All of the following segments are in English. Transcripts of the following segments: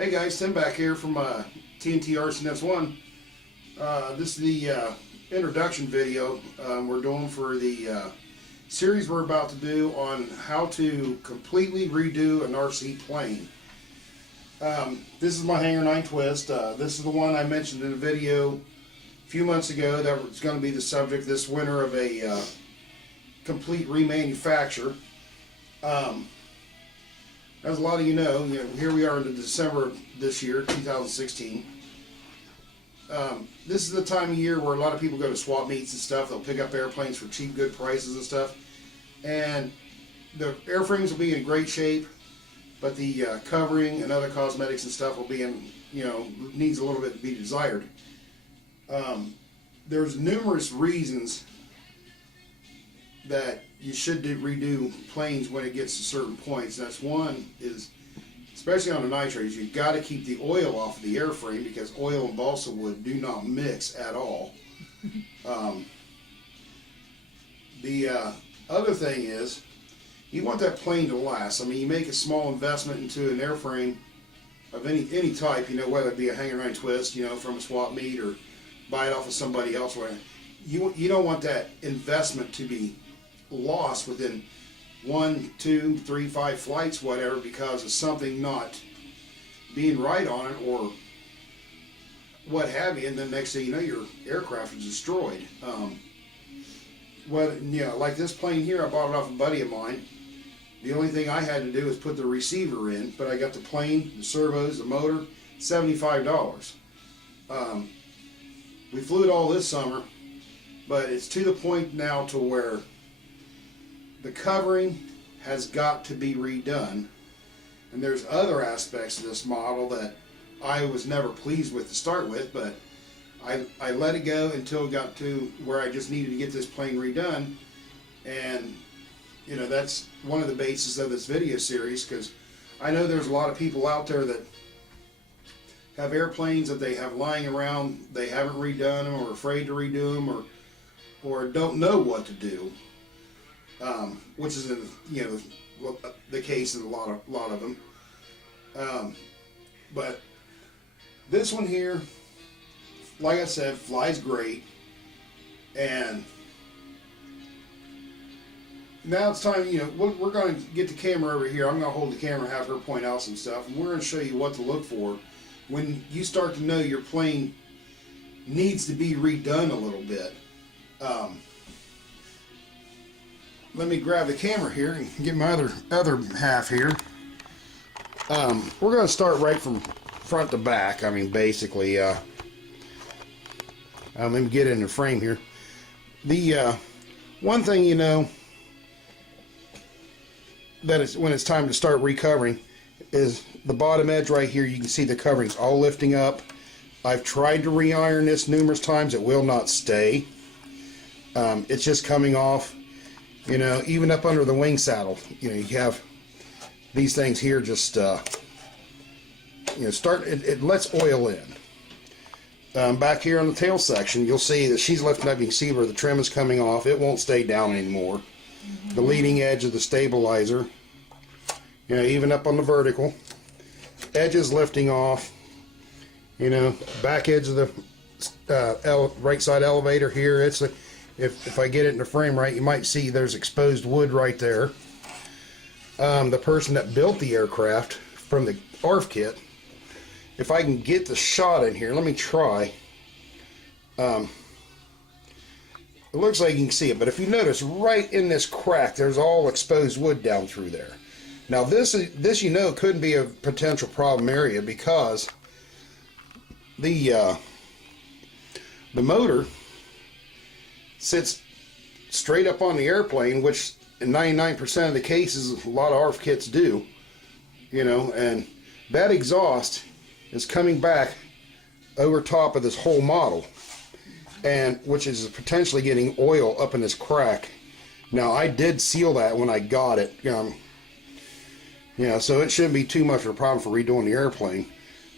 Hey guys, Tim back here from TNT RC 1. This is the introduction video we're doing for the series we're about to do on how to completely redo an RC plane. This is my Hangar 9 Twist. This is the one I mentioned in a video a few months ago that was going to be the subject this winter of a complete remanufacture. As a lot of you know, here we are in December of this year, 2016. This is the time of year where a lot of people go to swap meets and stuff. They'll pick up airplanes for cheap, good prices and stuff. And the airframes will be in great shape, but the covering and other cosmetics and stuff will be in, needs a little bit to be desired. There's numerous reasons that you should redo planes when it gets to certain points. That's one is, especially on the nitrates, you've got to keep the oil off of the airframe because oil and balsa wood do not mix at all. The other thing is, you want that plane to last. I mean, you make a small investment into an airframe of any type, whether it be a Hangar 9 Twist, from a swap meet, or buy it off of somebody else. You don't want that investment to be lost within 1, 2, 3, 5 flights, whatever, because of something not being right on it or what have you, and then next thing you know, your aircraft is destroyed. Like this plane here, I bought it off a buddy of mine. The only thing I had to do is put the receiver in, but I got the plane, the servos, the motor, $75. We flew it all this summer, but it's to the point now to where the covering has got to be redone, and there's other aspects of this model that I was never pleased with to start with, but I let it go until it got to where I just needed to get this plane redone. And that's one of the bases of this video series, because I know there's a lot of people out there that have airplanes that they have lying around, they haven't redone them, or afraid to redo them, or don't know what to do. Which is the case in a lot of them. But this one here, like I said, flies great. And now it's time. We're going to get the camera over here. I'm going to hold the camera and have her point out some stuff, and we're going to show you what to look for when you start to know your plane needs to be redone a little bit. Let me grab the camera here and get my other half here. We're going to start right from front to back. I mean, basically, let me get in the frame here. The one thing that is when it's time to start recovering is the bottom edge right here. You can see the covering's all lifting up. I've tried to re-iron this numerous times. It will not stay. It's just coming off. Even up under the wing saddle, you have these things here just, it lets oil in. Back here on the tail section, you'll see that she's lifting up. You can see where the trim is coming off. It won't stay down anymore. The leading edge of the stabilizer, even up on the vertical, edge is lifting off. Back edge of the right side elevator here, it's a If I get it in the frame right, you might see there's exposed wood right there. The person that built the aircraft from the ARF kit, if I can get the shot in here, let me try. It looks like you can see it, but if you notice right in this crack, there's all exposed wood down through there. Now this couldn't be a potential problem area because the motor sits straight up on the airplane, which in 99% of the cases a lot of ARF kits do, and that exhaust is coming back over top of this whole model, and which is potentially getting oil up in this crack. Now I did seal that when I got it, so it shouldn't be too much of a problem for redoing the airplane.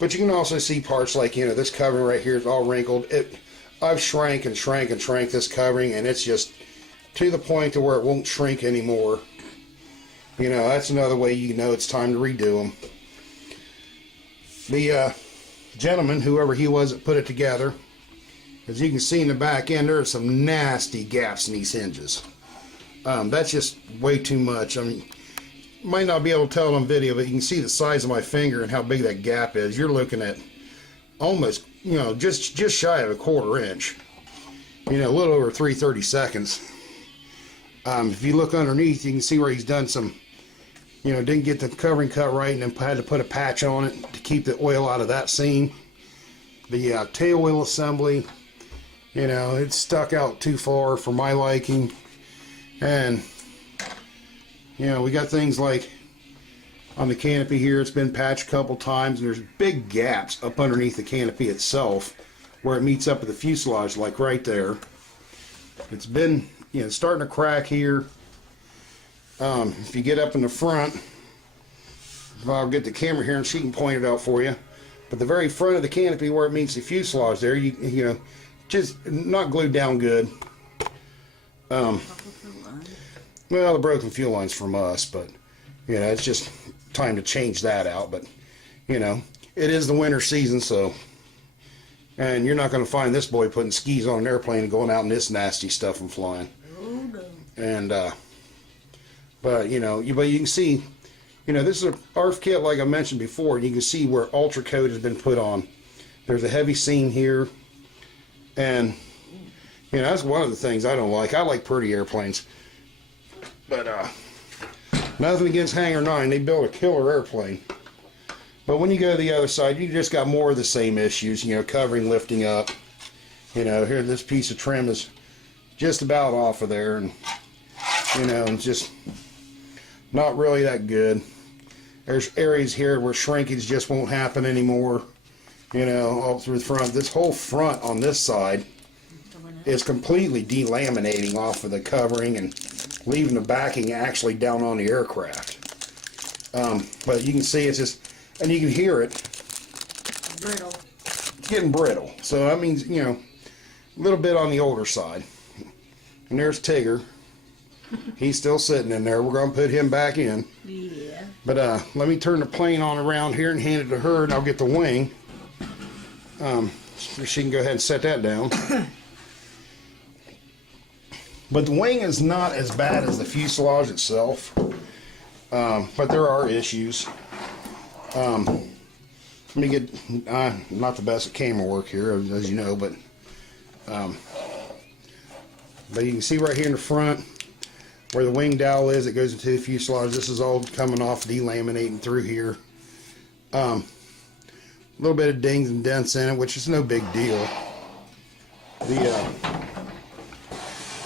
But you can also see parts like this covering right here is all wrinkled. I've shrank this covering, and it's just to the point to where it won't shrink anymore. That's another way it's time to redo them. The gentleman, whoever he was that put it together, as you can see in the back end, there are some nasty gaps in these hinges. That's just way too much. I mean, you might not be able to tell on video, but you can see the size of my finger and how big that gap is. You're looking at almost, you know, just shy of a 1/4 inch. You know, a little over 3/32. If you look underneath, you can see where he's done some, you know, didn't get the covering cut right and then had to put a patch on it to keep the oil out of that seam. The tail wheel assembly, you know, it's stuck out too far for my liking. And, you know, we got things like on the canopy here, it's been patched a couple times, and there's big gaps up underneath the canopy itself where it meets up with the fuselage, like right there. It's been, you know, starting to crack here. If you get up in the front, I'll get the camera here and she can point it out for you. But the very front of the canopy where it meets the fuselage there, you know, just not glued down good. Well, the broken fuel line's from us, but, you know, it's just time to change that out. But, you know, it is the winter season, so, and you're not going to find this boy putting skis on an airplane and going out in this nasty stuff and flying. Oh, no. And, but, you know, but you can see, you know, this is a ARF kit like I mentioned before, and you can see where Ultra Coat has been put on. There's a heavy seam here, and, you know, that's one of the things I don't like. I like pretty airplanes. But, nothing against Hangar 9. They built a killer airplane. But when you go to the other side, you just got more of the same issues. You know, covering lifting up. You know, here this piece of trim is just about off of there. And, you know, it's just not really that good. There's areas here where shrinkage just won't happen anymore. You know, all through the front. This whole front on this side is completely delaminating off of the covering and leaving the backing actually down on the aircraft. But you can see it's just, and you can hear it. Brittle. It's getting brittle. So that means, you know, a little bit on the older side. And there's Tigger. He's still sitting in there. We're going to put him back in. Yeah. But let me turn the plane on around here and hand it to her, and I'll get the wing. So she can go ahead and set that down. But the wing is not as bad as the fuselage itself, but there are issues. Let me get, not the best at camera work here, as you know, but you can see right here in the front where the wing dowel is, it goes into the fuselage. This is all coming off, delaminating through here. A little bit of dings and dents in it, which is no big deal.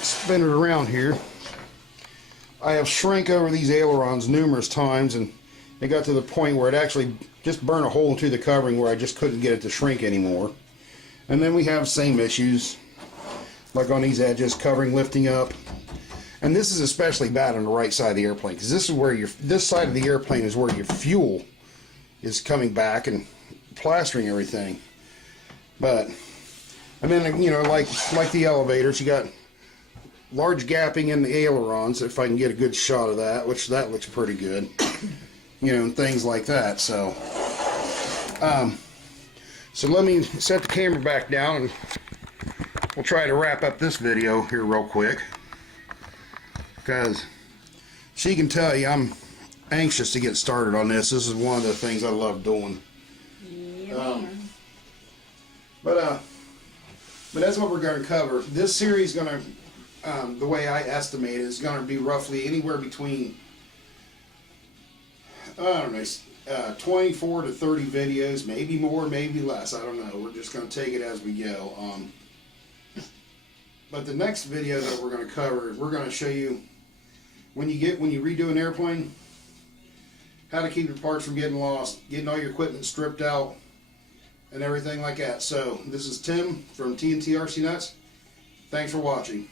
Spin it around here. I have shrink over these ailerons numerous times, and it got to the point where it actually just burned a hole into the covering where I just couldn't get it to shrink anymore. And then we have same issues like on these edges, covering lifting up. And this is especially bad on the right side of the airplane, because this is where this side of the airplane is where your fuel is coming back and plastering everything. But, and then, you know, like the elevators, you got large gapping in the ailerons, if I can get a good shot of that, which that looks pretty good. You know, and things like that. So let me set the camera back down and we'll try to wrap up this video here real quick, because she can tell you I'm anxious to get started on this. This is one of the things I love doing. Yeah, but that's what we're going to cover. This series is going to, the way I estimate it, is going to be roughly anywhere between, I don't know, 24 to 30 videos, maybe more, maybe less. I don't know. We're just going to take it as we go. But the next video that we're going to cover, we're going to show you when you redo an airplane, how to keep your parts from getting lost, getting all your equipment stripped out, and everything like that. So this is Tim from TNT RC Nuts. Thanks for watching.